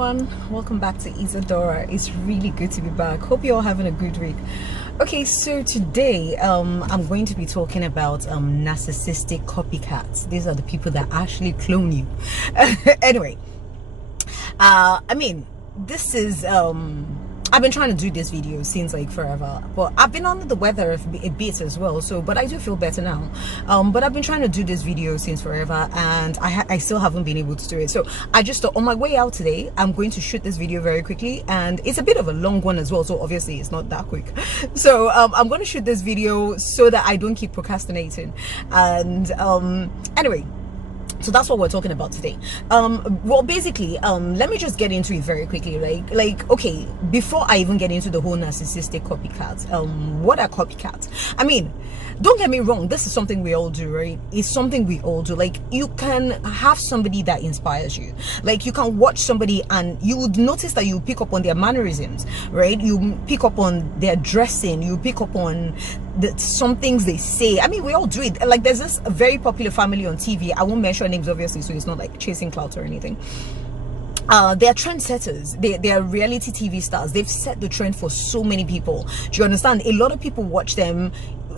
everyone, welcome back to Isadora. It's really good to be back. Hope you're all having a good week. Okay, so today I'm going to be talking about narcissistic copycats. These are the people that actually clone you. Anyway, this is I've been trying to do this video since like forever, but I've been under the weather a bit as well, so but I do feel better now. But I've been trying to do this video since forever, and I still haven't been able to do it. So I just thought on my way out today I'm going to shoot this video very quickly, and it's a bit of a long one as well, so obviously it's not that quick. So I'm going to shoot this video so that I don't keep procrastinating. And anyway, so that's what we're talking about today. Well, basically, let me just get into it very quickly. Okay, before I even get into the whole narcissistic copycats, what are copycats? I mean, don't get me wrong, this is something we all do, right? It's something we all do. Like, you can have somebody that inspires you. Like, you can watch somebody and you would notice that you pick up on their mannerisms, right? You pick up on their dressing, you pick up on some things they say. I mean, we all do it. Like, there's this very popular family on TV. I won't mention names, obviously, so it's not like chasing clout or anything. They're trendsetters. They are reality TV stars. They've set the trend for so many people. Do you understand? A lot of people watch them.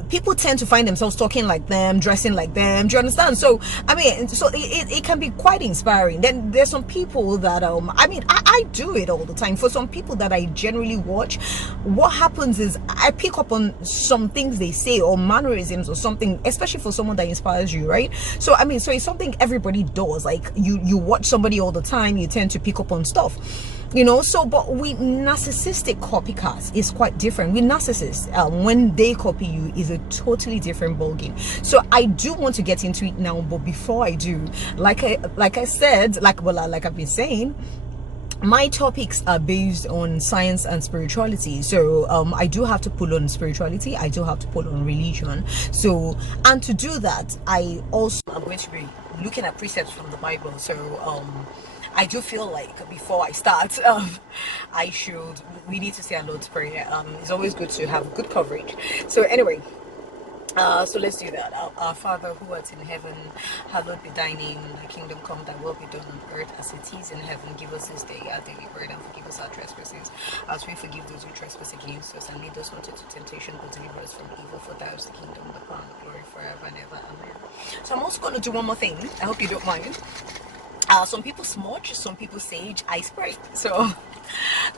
People tend to find themselves talking like them, dressing like them. Do you understand? So I mean, so it can be quite inspiring. Then there's some people that I do it all the time. For some people that I generally watch, what happens is I pick up on some things they say or mannerisms or something, especially for someone that inspires you, right? So I mean, so it's something everybody does. Like, you watch somebody all the time, you tend to pick up on stuff, you know. So but with narcissistic copycats, is quite different. With narcissists, when they copy you, is a totally different ballgame. So I do want to get into it now, but before I do, like I said, like I've been saying, my topics are based on science and spirituality. So I do have to pull on spirituality, I do have to pull on religion. So, and to do that, I also am going to be looking at precepts from the Bible. So I do feel like before I start, we need to say our Lord's Prayer. It's always good to have good coverage. So anyway, so let's do that. Our Father who art in heaven, hallowed be thy name. Thy kingdom come, thy will be done on earth as it is in heaven. Give us this day our daily bread, and forgive us our trespasses, as we forgive those who trespass against us. And lead us not into temptation, but deliver us from evil. For thou is the kingdom, the power, and the glory forever and ever. Amen. So I'm also going to do one more thing. I hope you don't mind. Some people smudge, some people sage, I spray. So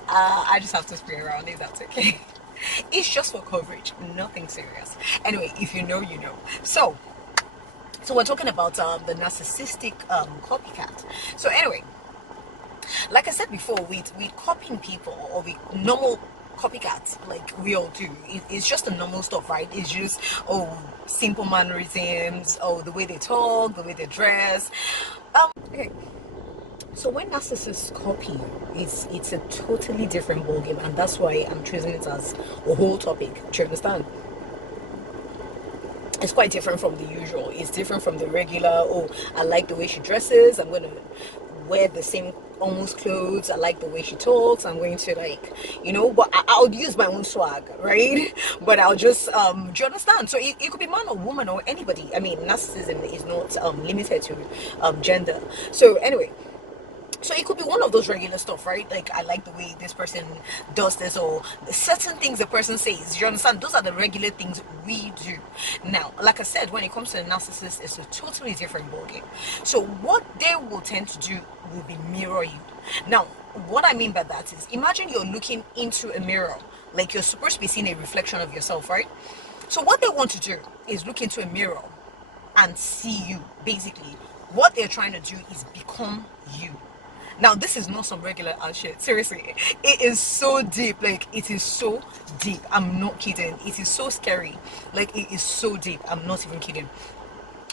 I just have to spray around, if that's okay. It's just for coverage, nothing serious. Anyway, if you know, you know. So we're talking about the narcissistic copycat. So anyway, like I said before, with copying people, or with normal copycats, like we all do, it's just the normal stuff, right? It's just simple mannerisms, the way they talk, the way they dress. Okay. So when narcissists copy you, it's a totally different ballgame, and that's why I'm choosing it as a whole topic. Do you understand? It's quite different from the usual. It's different from the regular, I like the way she dresses, I'm going to wear the same almost clothes, I like the way she talks, I'm going to, like, you know, but I'll use my own swag, right? But I'll just do you understand? So it could be man or woman or anybody. I mean, narcissism is not limited to gender. So anyway, so it could be one of those regular stuff, right? Like, I like the way this person does this, or certain things the person says. You understand? Those are the regular things we do. Now, like I said, when it comes to a narcissist, it's a totally different ballgame. So what they will tend to do will be mirror you. Now, what I mean by that is, imagine you're looking into a mirror. Like, you're supposed to be seeing a reflection of yourself, right? So what they want to do is look into a mirror and see you. Basically, what they're trying to do is become you. Now, this is not some regular shit. Seriously, it is so deep. Like, it is so deep. I'm not kidding. It is so scary. Like, it is so deep. I'm not even kidding.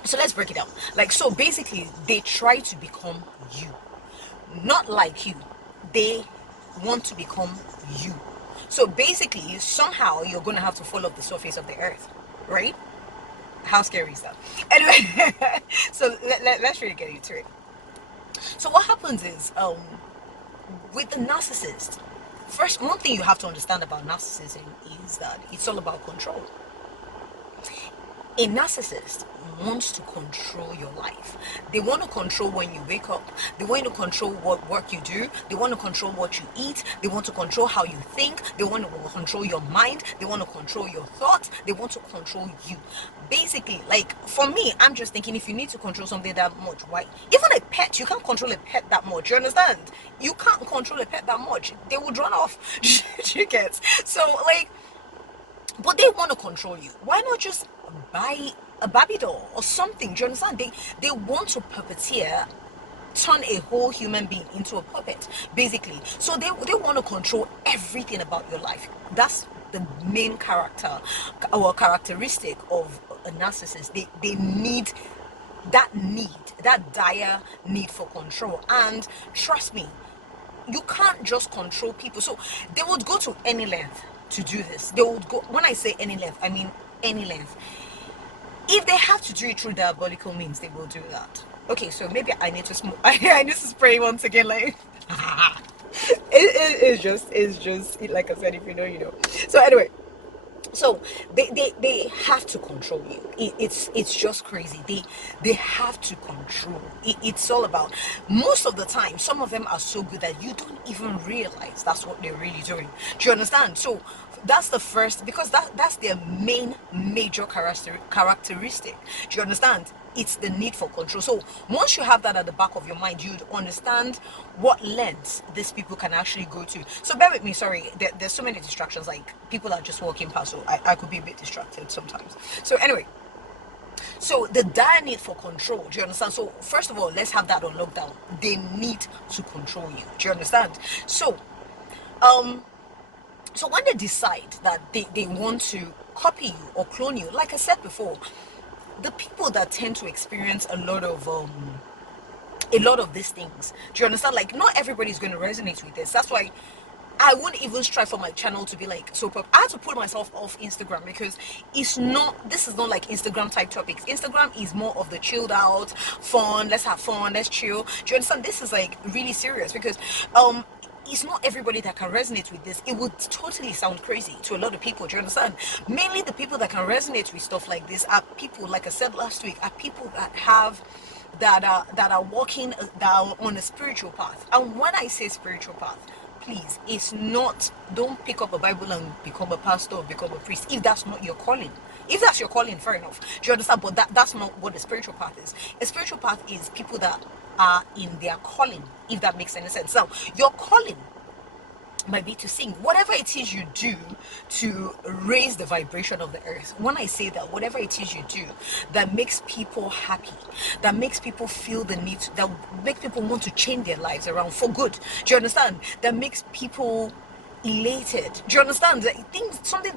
So let's break it down. Like, so basically, they try to become you, not like you. They want to become you. So basically, somehow you're gonna have to fall off the surface of the earth, right? How scary is that? Anyway, so let's really get into it. So what happens is, with the narcissist, first, one thing you have to understand about narcissism is that it's all about control. A narcissist wants to control your life. They want to control when you wake up. They want to control what work you do. They want to control what you eat. They want to control how you think. They want to control your mind. They want to control your thoughts. They want to control you. Basically, like for me, I'm just thinking, if you need to control something that much, why? Even a pet, you can't control a pet that much. You understand? You can't control a pet that much. They would run off. You get? So like, but they want to control you. Why not just buy a Barbie doll or something? Do you understand? They want to puppeteer, turn a whole human being into a puppet, basically. So they want to control everything about your life. That's the main character or characteristic of a narcissist. They need that dire need for control. And trust me, you can't just control people. So they would go to any length to do this. They would go, when I say any length, I mean any length. If they have to do it through diabolical means, they will do that. Okay, so maybe I need to smoke. I need to spray once again, like it's just like I said, if you know, you know. So anyway, so they have to control you. It's just crazy. They have to control. It's all about, most of the time, some of them are so good that you don't even realize that's what they're really doing. Do you understand? So that's the first, because that's their main major characteristic. Do you understand? It's the need for control. So once you have that at the back of your mind, you'd understand what lengths these people can actually go to. So bear with me, sorry, there's so many distractions, like people are just walking past, so I could be a bit distracted sometimes. So anyway, so the dire need for control, do you understand? So first of all, let's have that on lockdown. They need to control you, do you understand? So so when they decide that they want to copy you or clone you, like I said before, the people that tend to experience a lot of these things, do you understand? Like, not everybody's going to resonate with this. That's why I wouldn't even strive for my channel to be like so I had to pull myself off Instagram, because this is not like Instagram type topics. Instagram is more of the chilled out fun, let's have fun, let's chill. Do you understand? This is like really serious, because it's not everybody that can resonate with this. It would totally sound crazy to a lot of people. Do you understand? Mainly the people that can resonate with stuff like this are people, like I said last week, are people that are walking down on a spiritual path. And when I say spiritual path, please, it's not, don't pick up a Bible and become a pastor or become a priest if that's not your calling. If that's your calling, fair enough. Do you understand? But that's not what the spiritual path is. A spiritual path is people that are in their calling, if that makes any sense. Now, your calling might be to sing, whatever it is you do to raise the vibration of the earth. When I say that, whatever it is you do that makes people happy, that makes people feel the need, that makes people want to change their lives around for good, do you understand? That makes people elated, do you understand? Something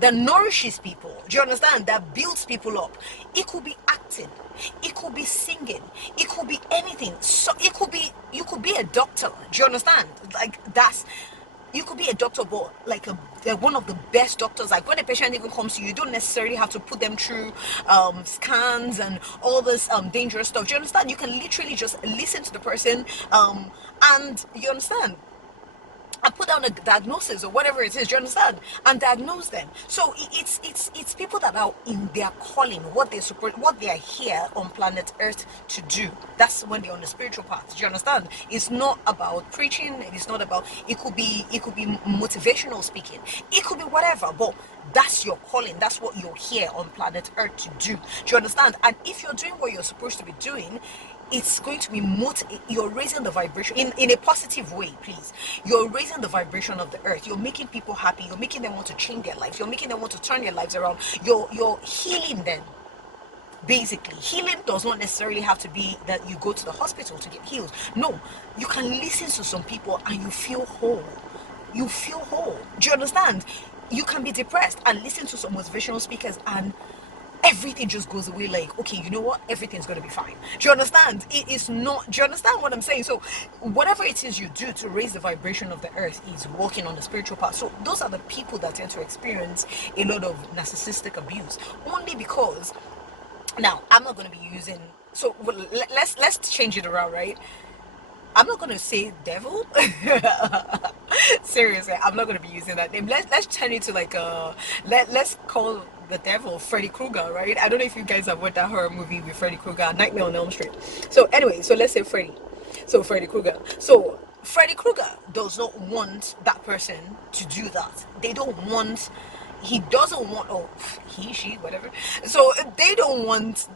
that nourishes people, do you understand? That builds people up. It could be acting, it could be singing, it could be anything. So you could be a doctor, do you understand? Like, you could be a doctor, but like one of the best doctors. Like, when a patient even comes to you, you don't necessarily have to put them through scans and all this dangerous stuff. Do you understand? You can literally just listen to the person, and you understand, and put down a diagnosis or whatever it is, do you understand? And diagnose them. So it's people that are in their calling, what they are here on planet Earth to do. That's when they're on the spiritual path. Do you understand? It's not about preaching. It's not about. It could be motivational speaking. It could be whatever. But that's your calling. That's what you're here on planet Earth to do. Do you understand? And if you're doing what you're supposed to be doing, it's going to be you're raising the vibration in a positive way. Please, you're raising the vibration of the earth. You're making people happy. You're making them want to change their lives. You're making them want to turn their lives around. You're healing them. Basically, healing does not necessarily have to be that you go to the hospital to get healed. No, you can listen to some people and you feel whole. You feel whole. Do you understand? You can be depressed and listen to some motivational speakers, and everything just goes away. Like, okay, you know what, everything's going to be fine. Do you understand? It is not, do you understand what I'm saying? So whatever it is you do to raise the vibration of the earth is walking on the spiritual path. So those are the people that tend to experience a lot of narcissistic abuse, only because, now I'm not going to be using, so let's change it around, right? I'm not going to say devil Seriously, I'm not gonna be using that name. Let's turn it to like let's call the devil Freddy Krueger, right? I don't know if you guys have watched that horror movie with Freddy Krueger, Nightmare on Elm Street. So anyway, so let's say Freddy. So Freddy Krueger. So Freddy Krueger does not want that person to do that. They don't want, he doesn't want, oh, he, she, whatever. So they don't want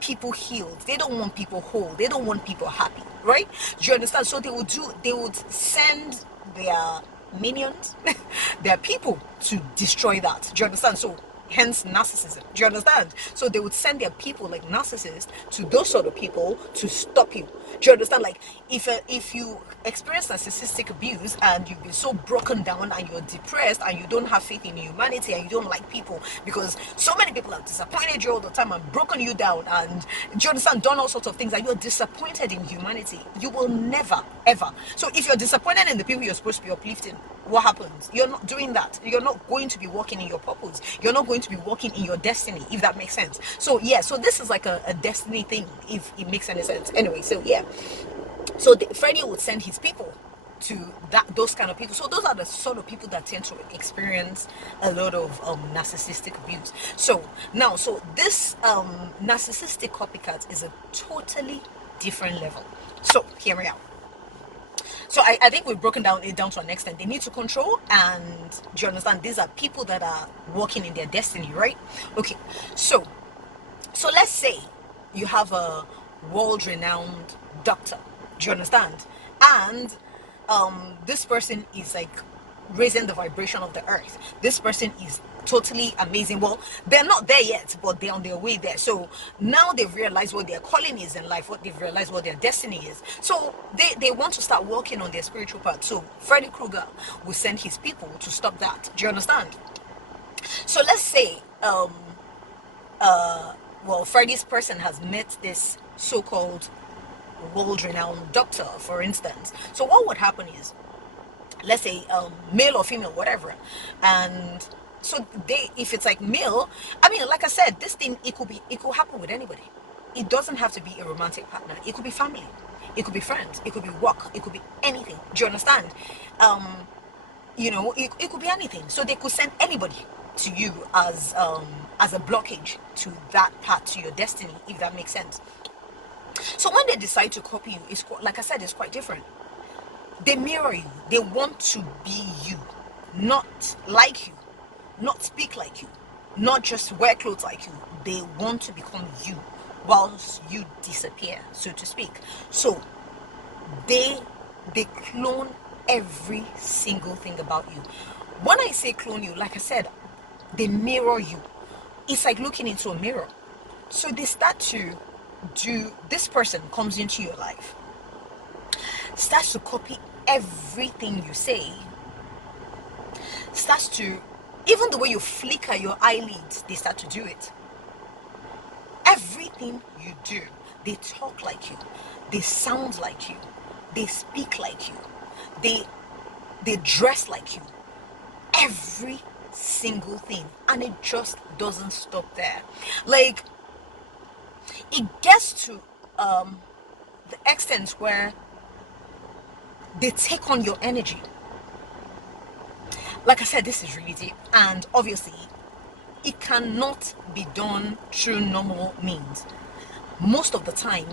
people healed. They don't want people whole. They don't want people happy, right? Do you understand? So they would send their minions, their people to destroy that. Do you understand? So hence narcissism. Do you understand? So they would send their people like narcissists to those sort of people to stop you. Do you understand? Like if you experience narcissistic abuse and you've been so broken down and you're depressed and you don't have faith in humanity and you don't like people because so many people have disappointed you all the time and broken you down and, do you understand, done all sorts of things, and you're disappointed in humanity, you will never ever. So if you're disappointed in the people you're supposed to be uplifting, what happens? You're not doing that. You're not going to be walking in your purpose. You're not going to be walking in your destiny, if that makes sense. So yeah, so this is like a destiny thing, if it makes any sense. Anyway, so yeah, so Freddie would send his people to those kind of people. So those are the sort of people that tend to experience a lot of narcissistic abuse. So now, so this narcissistic copycat is a totally different level. So hear me out. So I think we've broken it down to an extent. They need to control, and do you understand? These are people that are working in their destiny, right? Okay, so let's say you have a world-renowned doctor. Do you understand? And this person is like raising the vibration of the earth. This person is totally amazing. Well, they're not there yet, but they're on their way there. So now they've realized what their calling is in life, what they've realized what their destiny is. So they want to start working on their spiritual path. So Freddy Krueger will send his people to stop that. Do you understand? So let's say well, Freddy's person has met this so-called world-renowned doctor, for instance. So what would happen is, let's say male or female, whatever, and so if it's like male, I mean, like I said, this thing, it could happen with anybody. It doesn't have to be a romantic partner. It could be family, it could be friends, it could be work, it could be anything. Do you understand? You know, it could be anything. So they could send anybody to you as a blockage to that path, to your destiny, if that makes sense. So when they decide to copy you, it's like I said, it's quite different. They mirror you. They want to be you, not like you, not speak like you, not just wear clothes like you. They want to become you whilst you disappear, so to speak. So they clone every single thing about you. When I say clone you, like I said, they mirror you. It's like looking into a mirror. So they start to this person comes into your life, starts to copy everything you say, starts to, even the way you flicker your eyelids, they start to do it. Everything you do, they talk like you, they sound like you, they speak like you, they dress like you, every single thing. And it just doesn't stop there. Like, it gets to the extent where they take on your energy. Like I said, this is really deep, and obviously it cannot be done through normal means. Most of the time,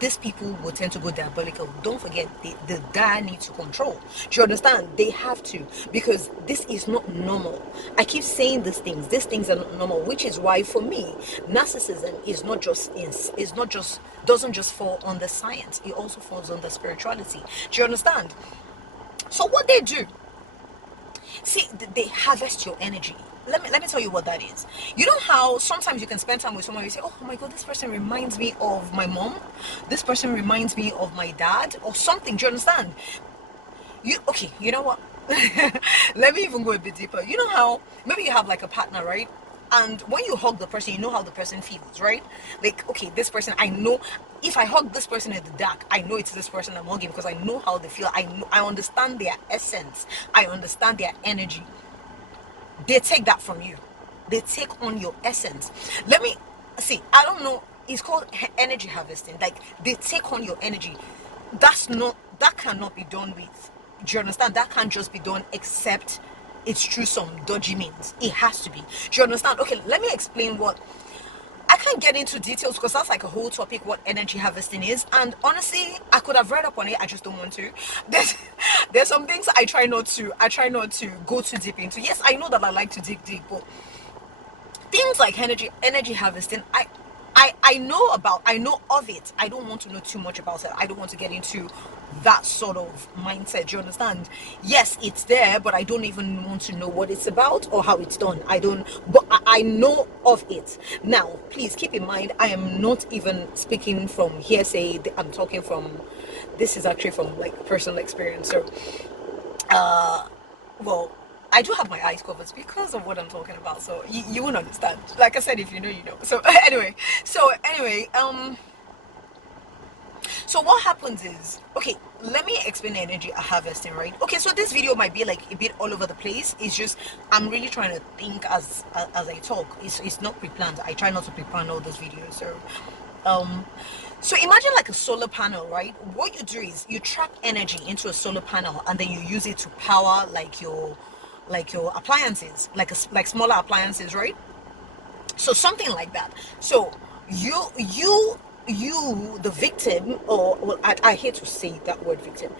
these people will tend to go diabolical. Don't forget, the guy needs to control. Do you understand? They have to, because this is not normal. I keep saying these things are not normal, which is why for me, narcissism doesn't just fall on the science. It also falls on the spirituality. Do you understand? So what they do, see, they harvest your energy. Let me tell you what that is. You know how sometimes you can spend time with someone, you say, oh my god, this person reminds me of my mom, this person reminds me of my dad, or something. Do you understand? Okay, you know what? Let me even go a bit deeper. You know how maybe you have like a partner, right? And when you hug the person, you know how the person feels, right? Like, okay, this person, I know if I hug this person in the dark, I know it's this person I'm hugging because I know how they feel. I understand their essence. I understand their energy. They take that from you. They take on your essence. Let me see. I don't know. It's called energy harvesting. Like, they take on your energy. That cannot be done with Do you understand? That can't just be done except it's through some dodgy means. It has to be. Do you understand? Okay, let me explain what. I can't get into details because that's like a whole topic, what energy harvesting is. And honestly, I could have read up on it. I just don't want to. There's there's some things I try not to go too deep into. Yes, I know that I like to dig deep, but things like energy harvesting, I know about, I know of it. I don't want to know too much about it. I don't want to get into that sort of mindset. Do you understand? Yes, it's there, but I don't even want to know what it's about or how it's done. I don't, but I know of it. Now, please keep in mind, I am not even speaking from hearsay. I'm talking from, this is actually from like personal experience. So well, I do have my eyes covered because of what I'm talking about, so you won't understand. Like I said, if you know, you know. So anyway, so what happens is, okay, let me explain energy harvesting, right? Okay, so this video might be like a bit all over the place. It's just I'm really trying to think as I talk. It's not pre-planned. I try not to pre-plan all those videos. Um so imagine like a solar panel, right? What you do is you trap energy into a solar panel and then you use it to power like your appliances, like smaller appliances, right? So something like that. So you the victim, or well, I hate to say that word victim.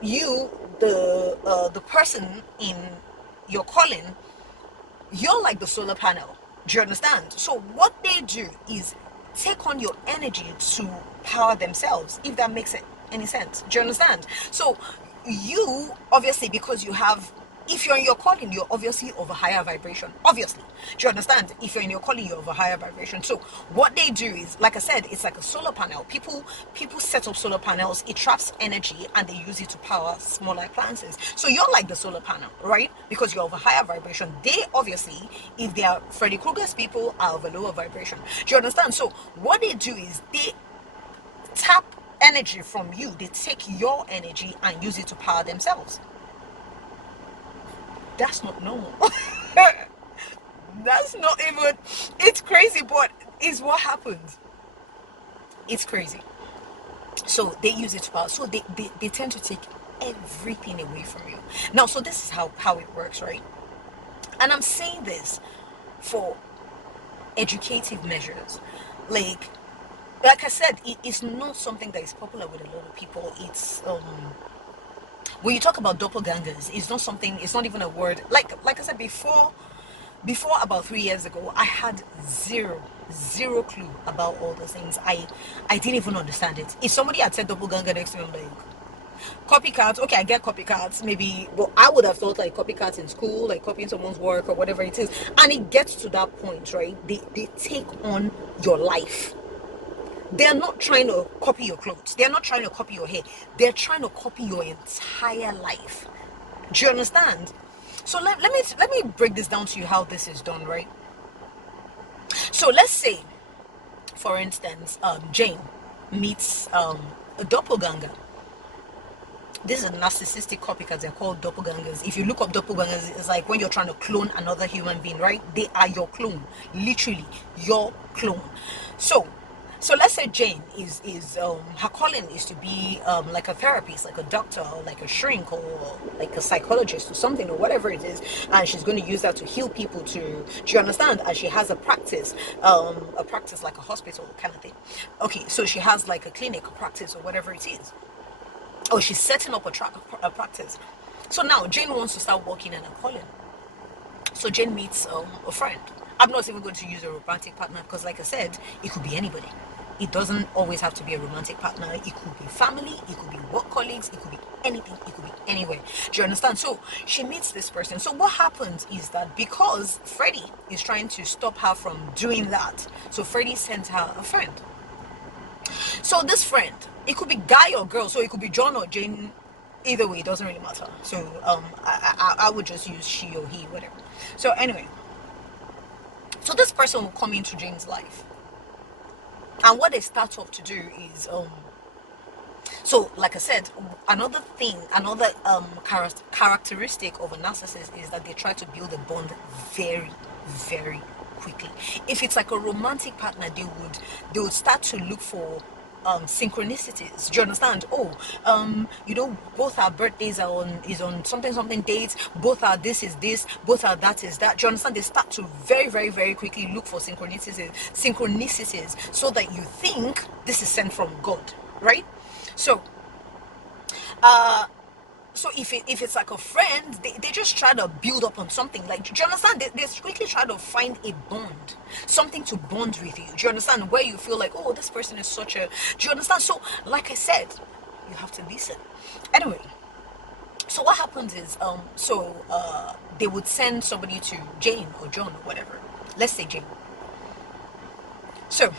You the person in your calling, you're like the solar panel. Do you understand? So what they do is take on your energy to power themselves, if that makes it any sense. Do you understand? So you obviously, because you have, if you're in your calling, you're obviously of a higher vibration. Obviously. Do you understand? If you're in your calling, you're of a higher vibration. So what they do is, like I said, it's like a solar panel. People set up solar panels, it traps energy and they use it to power smaller appliances. So you're like the solar panel, right? Because you're of a higher vibration. They obviously, if they are Freddy Krueger's people, are of a lower vibration. Do you understand? So what they do is they tap energy from you, they take your energy and use it to power themselves. That's not normal. That's not even, it's crazy, but it's what happens. It's crazy. So they use it to power. So they tend to take everything away from you. Now, so this is how it works, right? And I'm saying this for educative measures. Like I said, it's not something that is popular with a lot of people. It's when you talk about doppelgängers, it's not something, it's not even a word. Like I said before about 3 years ago, I had zero clue about all those things. I didn't even understand it. If somebody had said doppelganger next to me, I'm like, copycats, okay, I get copycats maybe, but I would have thought like copycats in school, like copying someone's work or whatever it is. And it gets to that point, right? They take on your life. They're not trying to copy your clothes, they're not trying to copy your hair, they're trying to copy your entire life. Do you understand? So let me break this down to you how this is done, right? So let's say, for instance, Jane meets a doppelganger. This is a narcissistic copycat. They're called doppelgangers. If you look up doppelgangers, it's like when you're trying to clone another human being, right? They are your clone, literally your clone. So let's say Jane is her calling is to be like a therapist, like a doctor, or like a shrink, or like a psychologist, or something, or whatever it is, and she's going to use that to heal people. Do you understand? And she has a practice like a hospital kind of thing. Okay, so she has like a clinic, a practice, or whatever it is. Oh, she's setting up a practice. So now Jane wants to start working in a calling. So Jane meets a friend. I'm not even going to use a romantic partner because, like I said, it could be anybody. It doesn't always have to be a romantic partner. It could be family, it could be work colleagues, it could be anything, it could be anywhere. Do you understand? So she meets this person. So what happens is that because Freddie is trying to stop her from doing that, so Freddie sends her a friend. So this friend, it could be guy or girl, so it could be John or Jane. Either way, it doesn't really matter. So I would just use she or he, whatever. So anyway, so this person will come into Jane's life, and what they start off to do is so like I said, another characteristic of a narcissist is that they try to build a bond very, very quickly. If it's like a romantic partner, they would start to look for synchronicities. Do you understand? Oh, you know, both our birthdays are on something something dates, both are this is this, both are that is that. Do you understand? They start to very very very quickly look for synchronicities so that you think this is sent from God, right? So so if it's like a friend, they just try to build up on something. Like, do you understand? They quickly try to find a bond, something to bond with you. Do you understand? Where you feel like, oh, this person is such a, do you understand? So like I said, you have to listen. Anyway, so what happens is they would send somebody to Jane or John or whatever. Let's say Jane. So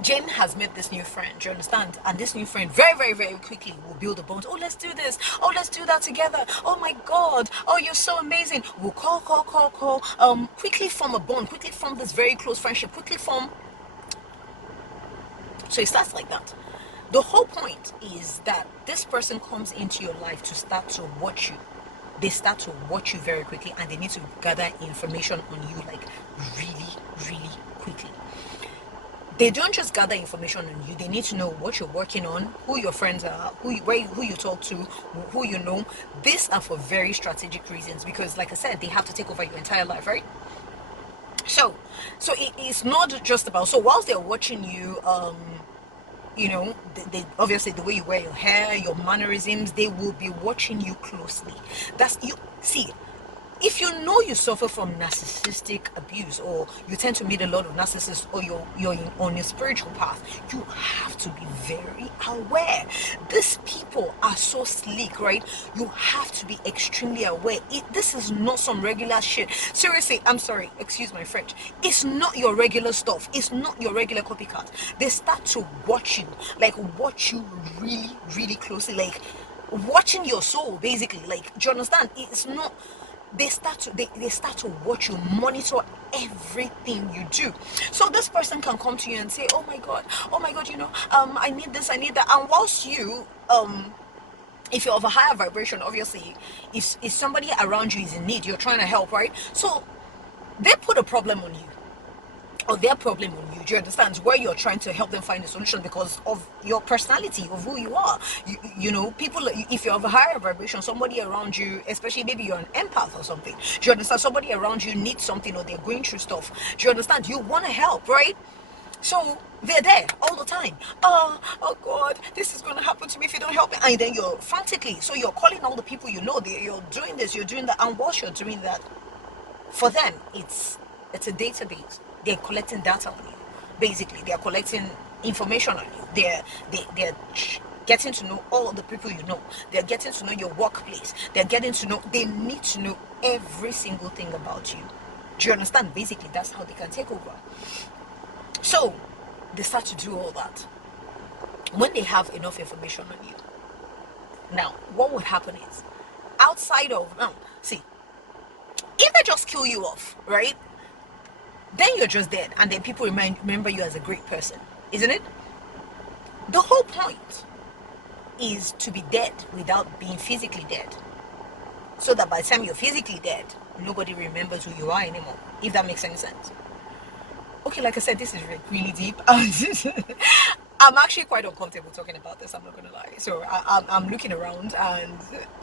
Jane has met this new friend, do you understand? And this new friend very, very, very quickly will build a bond. Oh, let's do this. Oh, let's do that together. Oh my God. Oh, you're so amazing. We'll call. Quickly form a bond. Quickly form this very close friendship. Quickly form. So it starts like that. The whole point is that this person comes into your life to start to watch you. They start to watch you very quickly, and they need to gather information on you like really, really quickly. They don't just gather information on you. They need to know what you're working on, who your friends are, who you talk to, who you know. These are for very strategic reasons because, like I said, they have to take over your entire life, right? So it's not just about. So whilst they're watching you, you know, they obviously the way you wear your hair, your mannerisms, they will be watching you closely. That's you see. If you know you suffer from narcissistic abuse, or you tend to meet a lot of narcissists, or you're on a spiritual path, you have to be very aware. These people are so sleek, right? You have to be extremely aware. This is not some regular shit. Seriously, I'm sorry, excuse my French. It's not your regular stuff. It's not your regular copycat. They start to watch you, like watch you really, really closely, like watching your soul, basically. Like, do you understand? It's not. They start to watch you, monitor everything you do. So this person can come to you and say, oh my god, you know, I need this, I need that. And whilst you if you're of a higher vibration, obviously if somebody around you is in need, you're trying to help, right? So they put a problem on you, or their problem on you. Do you understand? Where you're trying to help them find a solution because of your personality, of who you are. You know, people, if you're of a higher vibration, somebody around you, especially maybe you're an empath or something, do you understand? Somebody around you needs something, or they're going through stuff. Do you understand? You want to help, right? So they're there all the time. Oh God, this is going to happen to me if you don't help me. And then you're frantically, so you're calling all the people you know, you're doing this, you're doing that. And whilst you're doing that, for them, it's a database. They're collecting data on you. Basically, they're collecting information on you. They're getting to know all the people you know. They're getting to know your workplace. They need to know every single thing about you. Do you understand? Basically, that's how they can take over. So they start to do all that when they have enough information on you. Now, what would happen is, outside of see, if they just kill you off, right? Then you're just dead, and then people remember you as a great person, isn't it? The whole point is to be dead without being physically dead, so that by the time you're physically dead, nobody remembers who you are anymore, if that makes any sense. Okay, like I said, this is really deep. I'm actually quite uncomfortable talking about this, I'm not gonna lie. So I'm looking around and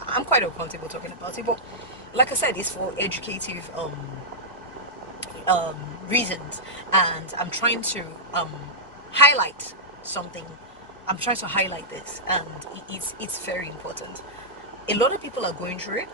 I'm quite uncomfortable talking about it, but like I said, it's for educative reasons, and I'm trying to highlight something. I'm trying to highlight this, and it's very important. A lot of people are going through it.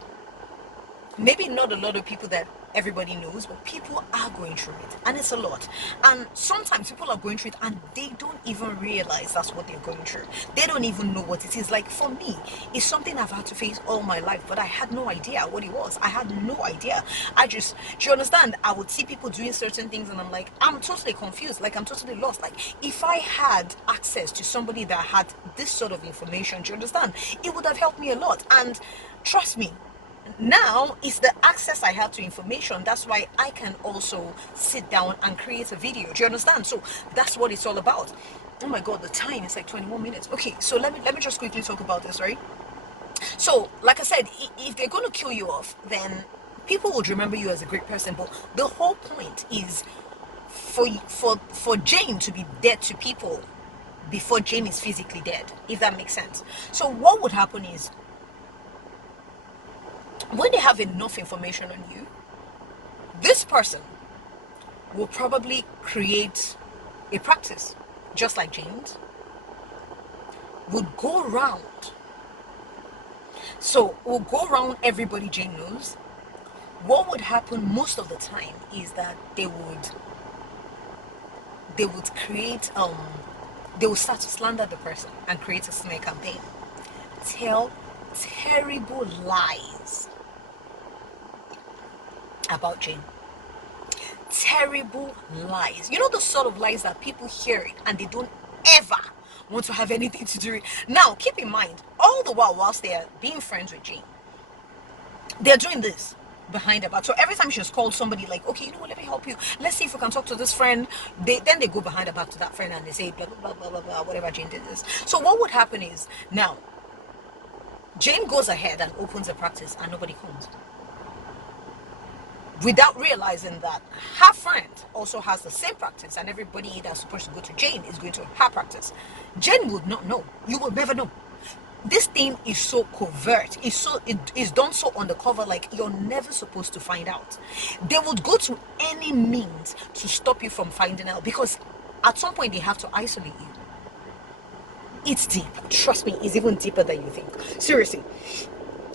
Maybe not a lot of people that everybody knows, but people are going through it, and it's a lot. And sometimes people are going through it and they don't even realize that's what they're going through. They don't even know what it is. Like, for me, it's something I've had to face all my life, but I had no idea what it was. I had no idea. Do you understand? I would see people doing certain things and I'm like, I'm totally confused, like I'm totally lost. Like, if I had access to somebody that had this sort of information, do you understand, it would have helped me a lot. And trust me, now it's the access I have to information. That's why I can also sit down and create a video. Do you understand? So that's what it's all about. Oh my god, the time is like 21 minutes. Okay, so let me just quickly talk about this, right? So like I said, if they're going to kill you off, then people would remember you as a great person. But the whole point is for Jane to be dead to people. before Jane is physically dead, if that makes sense. So what would happen is, when they have enough information on you, this person will probably create a practice, just like Jane's, would go around. So will go around everybody Jane knows. What would happen most of the time is that they would create they will start to slander the person and create a smear campaign, tell terrible lies about Jane. Terrible lies. You know, the sort of lies that people hear it and they don't ever want to have anything to do with it. Now keep in mind, all the whilst they are being friends with Jane, they're doing this behind her back. So every time she's called somebody, like, okay, you know what, let me help you, let's see if we can talk to this friend, then they go behind her back to that friend and they say blah blah blah blah blah, blah, whatever Jane did this. So what would happen is, now Jane goes ahead and opens a practice and nobody comes, without realizing that her friend also has the same practice and everybody that's supposed to go to Jane is going to her practice. Jane would not know. You will never know. This thing is so covert, it is done so undercover, like you're never supposed to find out. They would go to any means to stop you from finding out, because at some point they have to isolate you. It's deep, trust me, it's even deeper than you think, seriously.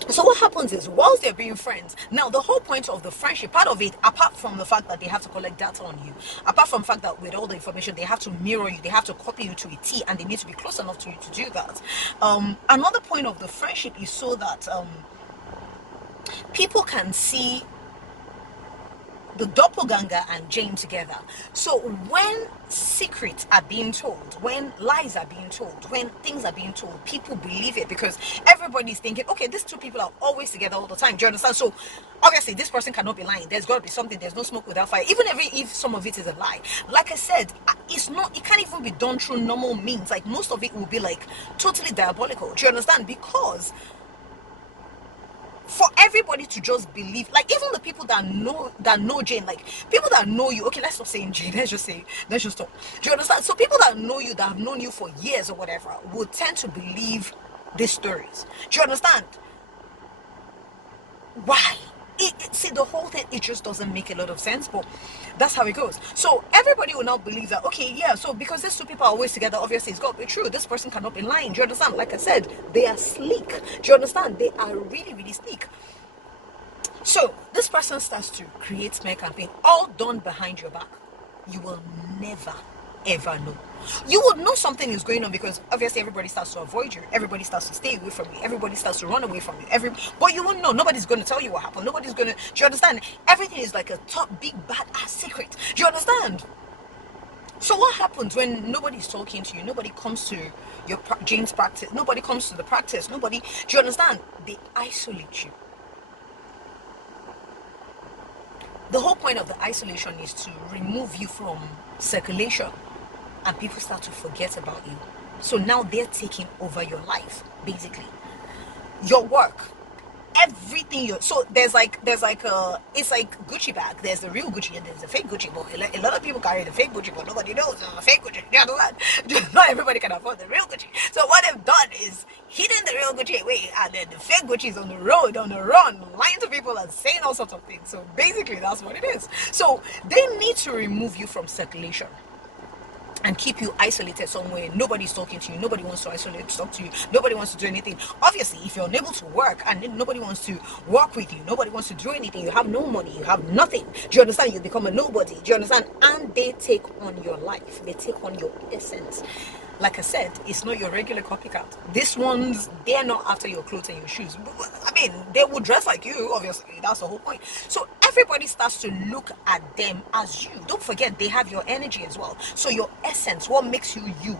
So what happens is, whilst they're being friends, now the whole point of the friendship, part of it, apart from the fact that they have to collect data on you, apart from the fact that with all the information they have to mirror you, they have to copy you to a T, and they need to be close enough to you to do that. Another point of the friendship is so that people can see the doppelganger and Jane together. So when secrets are being told, when lies are being told, when things are being told, people believe it, because everybody's thinking, okay, these two people are always together all the time. Do you understand? So obviously this person cannot be lying. There's got to be something. There's no smoke without fire. Even if some of it is a lie, like I said, it can't even be done through normal means. Like most of it will be like totally diabolical. Do you understand? Because for everybody to just believe, like even the people that know Jane, like people that know you, okay, let's stop saying Jane, let's just stop. Do you understand? So people that know you, that have known you for years or whatever, would tend to believe these stories. Do you understand? Why? See, the whole thing, it just doesn't make a lot of sense, but that's how it goes. So everybody will now believe that, okay, yeah, so because these two people are always together, obviously it's got to be true. This person cannot be lying. Do you understand? Like I said, they are sleek. Do you understand? They are really, really sleek. So this person starts to create smear campaign, all done behind your back. You will never ever know. You would know something is going on, because obviously everybody starts to avoid you, everybody starts to stay away from you, everybody starts to run away from you, but you won't know. Nobody's going to tell you what happened. Nobody's going to, do you understand? Everything is like a top big bad ass secret. Do you understand? So what happens when nobody's talking to you, nobody comes to your James practice, nobody comes to the practice, nobody, do you understand? They isolate you. The whole point of the isolation is to remove you from circulation, and people start to forget about you. So now they're taking over your life, basically. Your work, everything. So there's like it's like Gucci bag. There's the real Gucci and there's the fake Gucci. But a lot of people carry the fake Gucci, but nobody knows the fake Gucci. You know what? Not everybody can afford the real Gucci. So what they've done is hidden the real Gucci away, and then the fake Gucci is on the road, on the run, lying to people and saying all sorts of things. So basically that's what it is. So they need to remove you from circulation and keep you isolated somewhere. Nobody's talking to you, nobody wants to talk to you, nobody wants to do anything. Obviously, if you're unable to work and nobody wants to work with you, nobody wants to do anything, you have no money, you have nothing, do you understand? You become a nobody, do you understand? And they take on your life, they take on your essence. Like I said, it's not your regular copycat. These ones, they're not after your clothes and your shoes. I mean, they will dress like you, obviously. That's the whole point. So everybody starts to look at them as you. Don't forget, they have your energy as well. So your essence, what makes you you,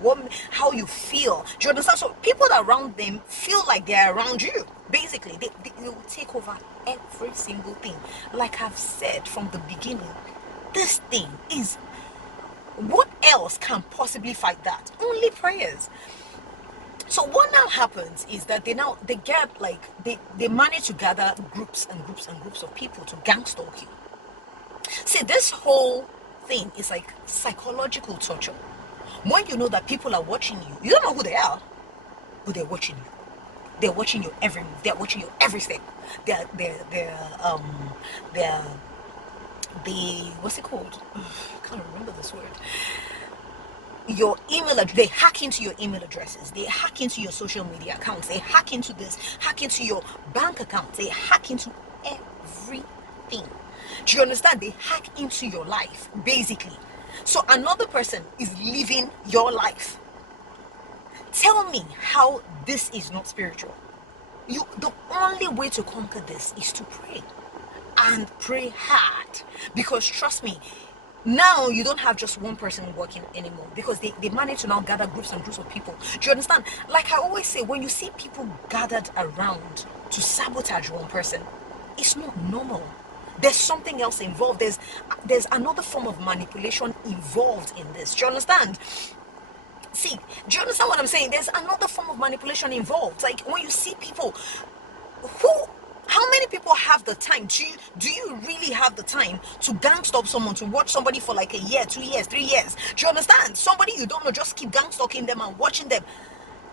how you feel. Do you understand? So people around them feel like they're around you. Basically, they will take over every single thing. Like I've said from the beginning, this thing is... what else can possibly fight that? Only prayers. So what now happens is that they get like they manage to gather groups and groups and groups of people to gang stalk you. See, this whole thing is like psychological torture. When you know that people are watching you, you don't know who they are, but they're watching you. They're watching your every move. They're watching your everything. They're the what's it called? I can't remember this word. Your email address. They hack into your email addresses. They hack into your social media accounts. They hack into this. Hack into your bank accounts. They hack into everything. Do you understand? They hack into your life, basically. So another person is living your life. Tell me how this is not spiritual. The only way to conquer this is to pray, and pray hard, because trust me, now you don't have just one person working anymore, because they manage to now gather groups and groups of people. Do you understand? Like I always say, when you see people gathered around to sabotage one person, it's not normal. There's something else involved. There's another form of manipulation involved in this. Do you understand? See, do you understand what I'm saying? There's another form of manipulation involved. Like when you see people who, how many people have the time? Do you really have the time to gang stalk someone, to watch somebody for like a year, 2 years, 3 years? Do you understand? Somebody you don't know, just keep gang stalking them and watching them.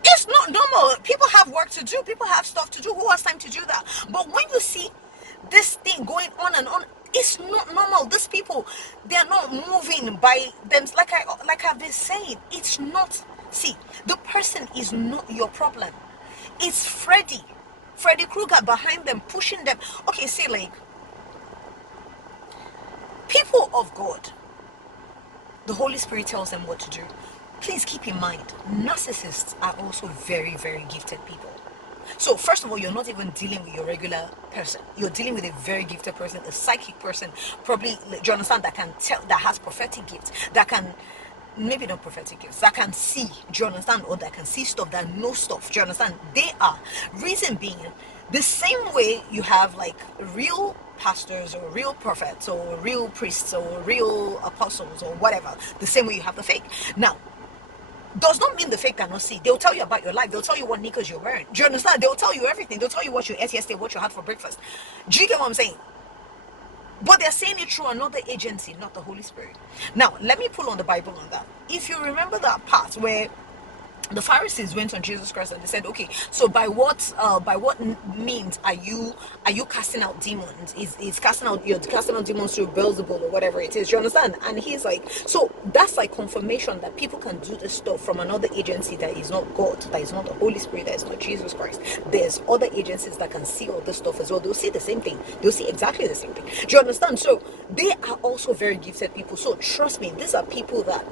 It's not normal. People have work to do. People have stuff to do. Who has time to do that? But when you see this thing going on and on, it's not normal. These people, they're not moving by them. Like I've been saying, it's not. See, the person is not your problem. It's Freddy Krueger behind them, pushing them. Okay, see, like people of God, the Holy Spirit tells them what to do. Please keep in mind, narcissists are also very, very gifted people. So first of all, you're not even dealing with your regular person. You're dealing with a very gifted person, a psychic person, probably, do you understand, that can tell, that has prophetic gifts, that can, maybe not prophetic gifts, that can see, do you understand, or that can see stuff, that know stuff, do you understand? They are, reason being, the same way you have like real pastors or real prophets or real priests or real apostles or whatever, the same way you have the fake. Now, does not mean the fake cannot see. They'll tell you about your life. They'll tell you what knickers you're wearing. Do you understand? They'll tell you everything. They'll tell you what you ate yesterday, what you had for breakfast. Do you get what I'm saying? But they're saying it through another agency, not the Holy Spirit. Now, let me pull on the Bible on that. If you remember that part where the Pharisees went on Jesus Christ and they said, okay, so by what means are you casting out demons? Is casting out, you're casting out demons through Beelzebul or whatever it is, do you understand? And he's like, so that's like confirmation that people can do this stuff from another agency that is not God, that is not the Holy Spirit, that is not Jesus Christ. There's other agencies that can see all this stuff as well. They'll see the same thing. They'll see exactly the same thing. Do you understand? So they are also very gifted people. So trust me, these are people that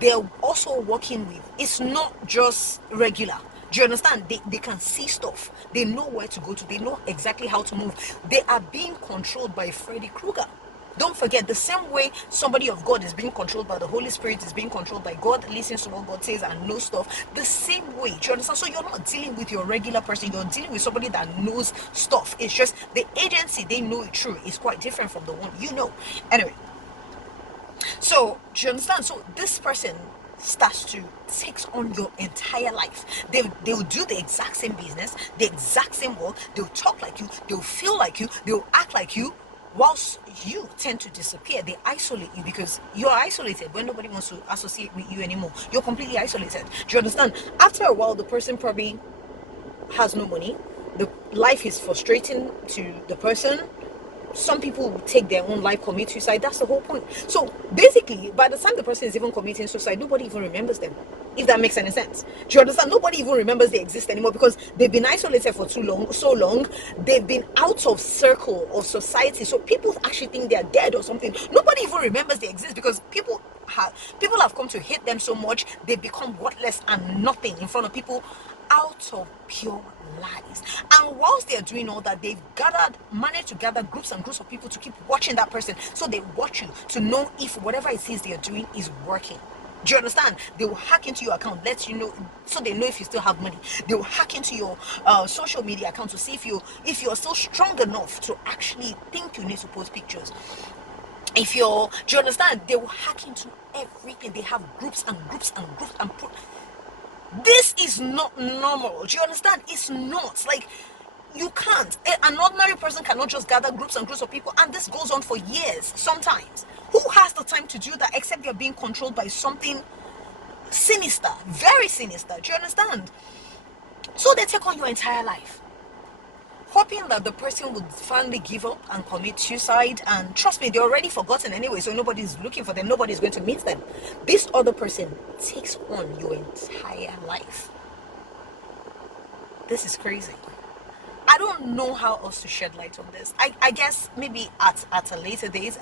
they're also working with. It's not just regular. Do you understand? They can see stuff. They know where to go to. They know exactly how to move. They are being controlled by Freddy Krueger. Don't forget, the same way somebody of God is being controlled by the Holy Spirit, is being controlled by God, listens to what God says and knows stuff, the same way. Do you understand? So you're not dealing with your regular person. You're dealing with somebody that knows stuff. It's just the agency they know it through is quite different from the one you know. Anyway, so, do you understand? So this person starts to take on your entire life. They will do the exact same business, the exact same work. They'll talk like you. They'll feel like you. They'll act like you. Whilst you tend to disappear, they isolate you because you're isolated. When nobody wants to associate with you anymore, you're completely isolated. Do you understand? After a while, the person probably has no money. The life is frustrating to the person. Some people take their own life, commit suicide. That's the whole point. So basically, by the time the person is even committing suicide, nobody even remembers them. If that makes any sense. Do you understand? Nobody even remembers they exist anymore because they've been isolated for so long. They've been out of circle of society. So people actually think they're dead or something. Nobody even remembers they exist because people have come to hate them so much, they become worthless and nothing in front of people out of pure lies. And whilst they're doing all that, they've managed to gather groups and groups of people to keep watching that person. So they watch you to know if whatever it is they're doing is working. Do you understand? They will hack into your account, let you know, so they know if you still have money. They will hack into your social media account to see if you're still strong enough to actually think you need to post pictures. Do you understand? They will hack into everything. They have groups and groups and groups and this is not normal. Do you understand? It's not. Like, you can't. An ordinary person cannot just gather groups and groups of people, and this goes on for years sometimes. Who has the time to do that except you're being controlled by something Sinister, very sinister. Do you understand? So they take on your entire life, hoping that the person would finally give up and commit suicide. And trust me, they're already forgotten anyway, so nobody's looking for them, nobody's going to meet them. This other person takes on your entire life. This is crazy. I don't know how else to shed light on this. I guess maybe at a later date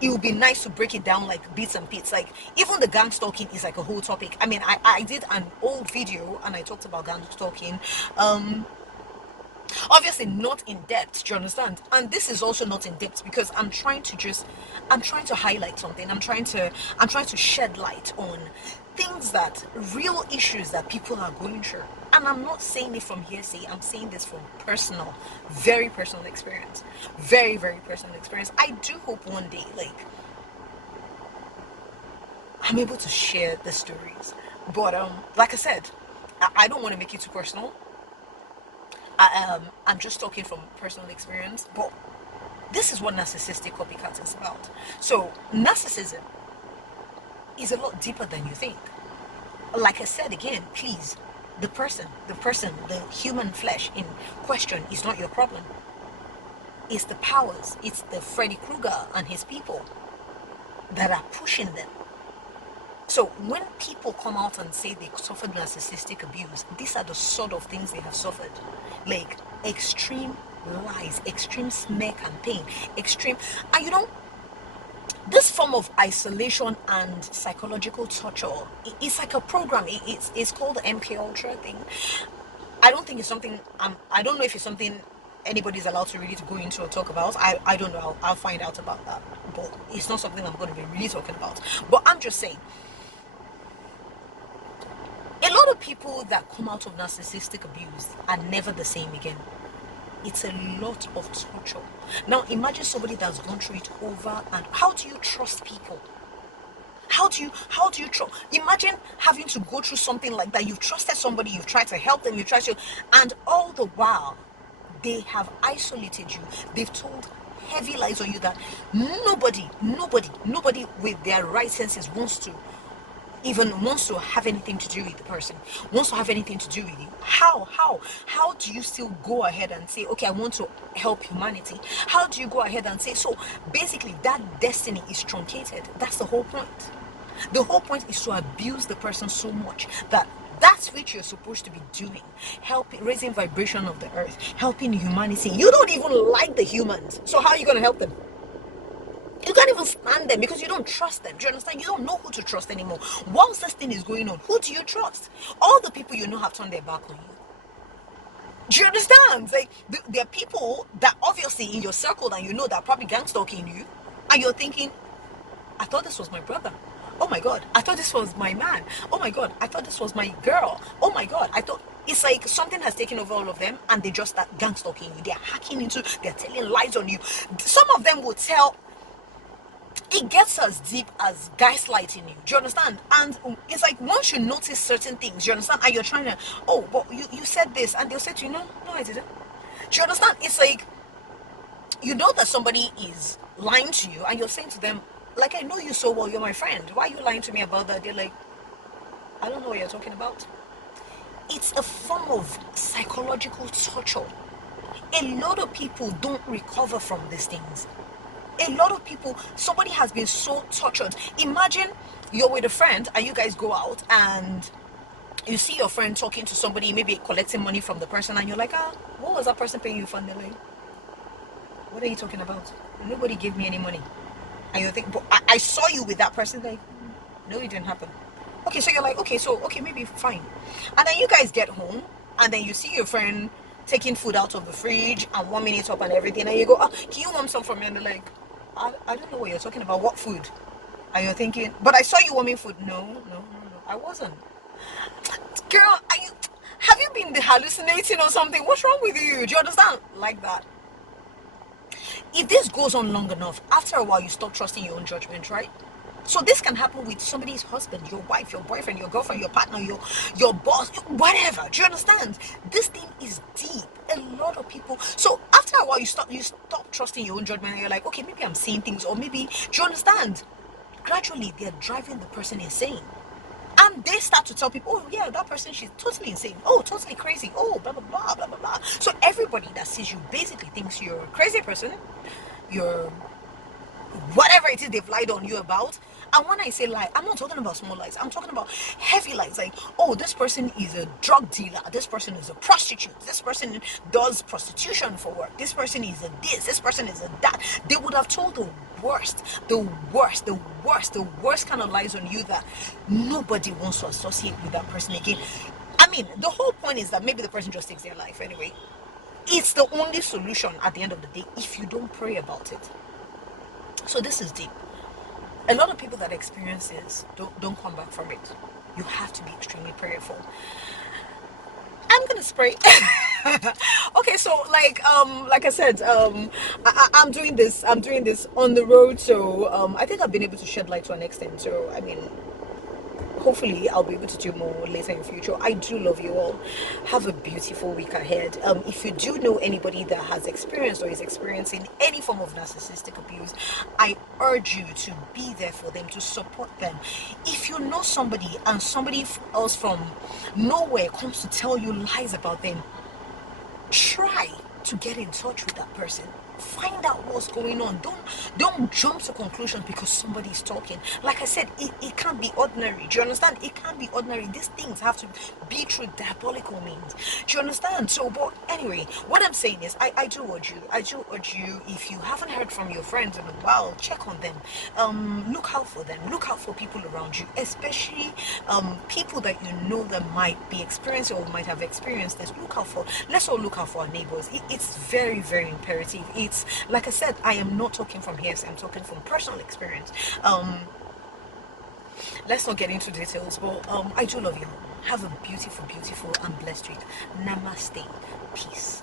it would be nice to break it down like bits and bits. Like even the gang stalking is like a whole topic. I mean, I did an old video and I talked about gang stalking. Obviously not in depth, do you understand? And this is also not in depth because I'm trying to highlight something. I'm trying to shed light on things, that real issues that people are going through. And I'm not saying it from hearsay, I'm saying this from personal, very personal experience. Very, very personal experience. I do hope one day, like, I'm able to share the stories. But like I said, I don't want to make it too personal. I'm just talking from personal experience, but this is what narcissistic copycat is about. So narcissism is a lot deeper than you think. Like I said again, please, the person, the human flesh in question is not your problem. It's the powers, it's the Freddy Krueger and his people that are pushing them. So when people come out and say they suffered narcissistic abuse, these are the sort of things they have suffered. Like extreme lies, extreme smear campaign, extreme, and you know, this form of isolation and psychological torture, it's like a program. It's called the MK Ultra thing. I don't think it's something, I don't know if it's something anybody's allowed to really to go into or talk about. I don't know, I'll find out about that, but it's not something I'm going to be really talking about. But I'm just saying, a lot of people that come out of narcissistic abuse are never the same again. It's a lot of torture. Now imagine somebody that's gone through it over, and how do you trust people? How do you trust? Imagine having to go through something like that. You've trusted somebody, you've tried to help them, you tried to, and all the while they have isolated you. They've told heavy lies on you that nobody with their right senses wants to have anything to do with the person, wants to have anything to do with you. How do you still go ahead and say, okay, I want to help humanity? How do you go ahead and say, so basically that destiny is truncated? That's the whole point. The whole point is to abuse the person so much that that's what you're supposed to be doing, helping, raising vibration of the earth, helping humanity. You don't even like the humans, so how are you going to help them? You can't even stand them because you don't trust them. Do you understand? You don't know who to trust anymore. Once this thing is going on, who do you trust? All the people you know have turned their back on you. Do you understand? Like, there are people that obviously in your circle that you know that are probably gang stalking you, and you're thinking, I thought this was my brother. Oh my God, I thought this was my man. Oh my God, I thought this was my girl. Oh my God, I thought. It's like something has taken over all of them and they just start gang stalking you. They're hacking into, they're telling lies on you. Some of them will tell. It gets as deep as gaslighting you. Do you understand? And it's like once you notice certain things, you understand, and you're trying to, oh, but you said this, and they'll say to you, no, I didn't. Do you understand? It's like you know that somebody is lying to you, and you're saying to them, like, I know you so well, you're my friend. Why are you lying to me about that? They're like, I don't know what you're talking about. It's a form of psychological torture. A lot of people don't recover from these things. A lot of people, somebody has been so tortured. Imagine you're with a friend and you guys go out and you see your friend talking to somebody, maybe collecting money from the person, and you're like, what was that person paying you for? And they're like, what are you talking about? Nobody gave me any money. And you're thinking, but I saw you with that person. Like, no, it didn't happen. Okay, so you're like, okay, maybe fine. And then you guys get home and then you see your friend taking food out of the fridge and warming it up and everything, and you go, can you warm some for me? And they're like, I don't know what you're talking about. What food? And you're thinking, but I saw you warming food. No, I wasn't. Girl, have you been hallucinating or something? What's wrong with you? Do you understand? Like that. If this goes on long enough, after a while you stop trusting your own judgment, right? So this can happen with somebody's husband, your wife, your boyfriend, your girlfriend, your partner, your boss, whatever. Do you understand? This thing is deep. A lot of people. So after a while you stop trusting your own judgment, and you're like, okay, maybe I'm seeing things, or maybe, do you understand? Gradually they're driving the person insane. and they start to tell people, oh yeah, that person, she's totally insane, oh totally crazy, oh blah blah blah blah blah blah. So everybody that sees you basically thinks you're a crazy person, you're whatever it is they've lied on you about. And when I say lie, I'm not talking about small lies, I'm talking about heavy lies, like, oh, this person is a drug dealer, this person is a prostitute, this person does prostitution for work, this person is a this person is a that. They would have told the worst, the worst, the worst, the worst kind of lies on you that nobody wants to associate with that person again. I mean, the whole point is that maybe the person just takes their life anyway. It's the only solution at the end of the day if you don't pray about it. So this is deep. A lot of people that experience this don't come back from it. You have to be extremely prayerful. I'm gonna spray. Okay, so like I said, I'm doing this on the road, so I think I've been able to shed light to an extent. So I mean, hopefully I'll be able to do more later in the future. I do love you all. Have a beautiful week ahead. If you do know anybody that has experienced or is experiencing any form of narcissistic abuse, I urge you to be there for them, to support them. If you know somebody and somebody else from nowhere comes to tell you lies about them, try to get in touch with that person. Find out what's going on. Don't jump to conclusions because somebody's talking. Like I said, it can't be ordinary. Do you understand? It can't be ordinary. These things have to be through diabolical means. Do you understand? So, but anyway, what I'm saying is, I do urge you, if you haven't heard from your friends in a while, check on them. Look out for them. Look out for people around you, especially people that you know that might be experiencing or might have experienced this. Let's all look out for our neighbors. It's very, very imperative. It's like I said, I am not talking from hearsay, I'm talking from personal experience. Let's not get into details, but I do love you. Have a beautiful, beautiful and blessed week. Namaste. Peace.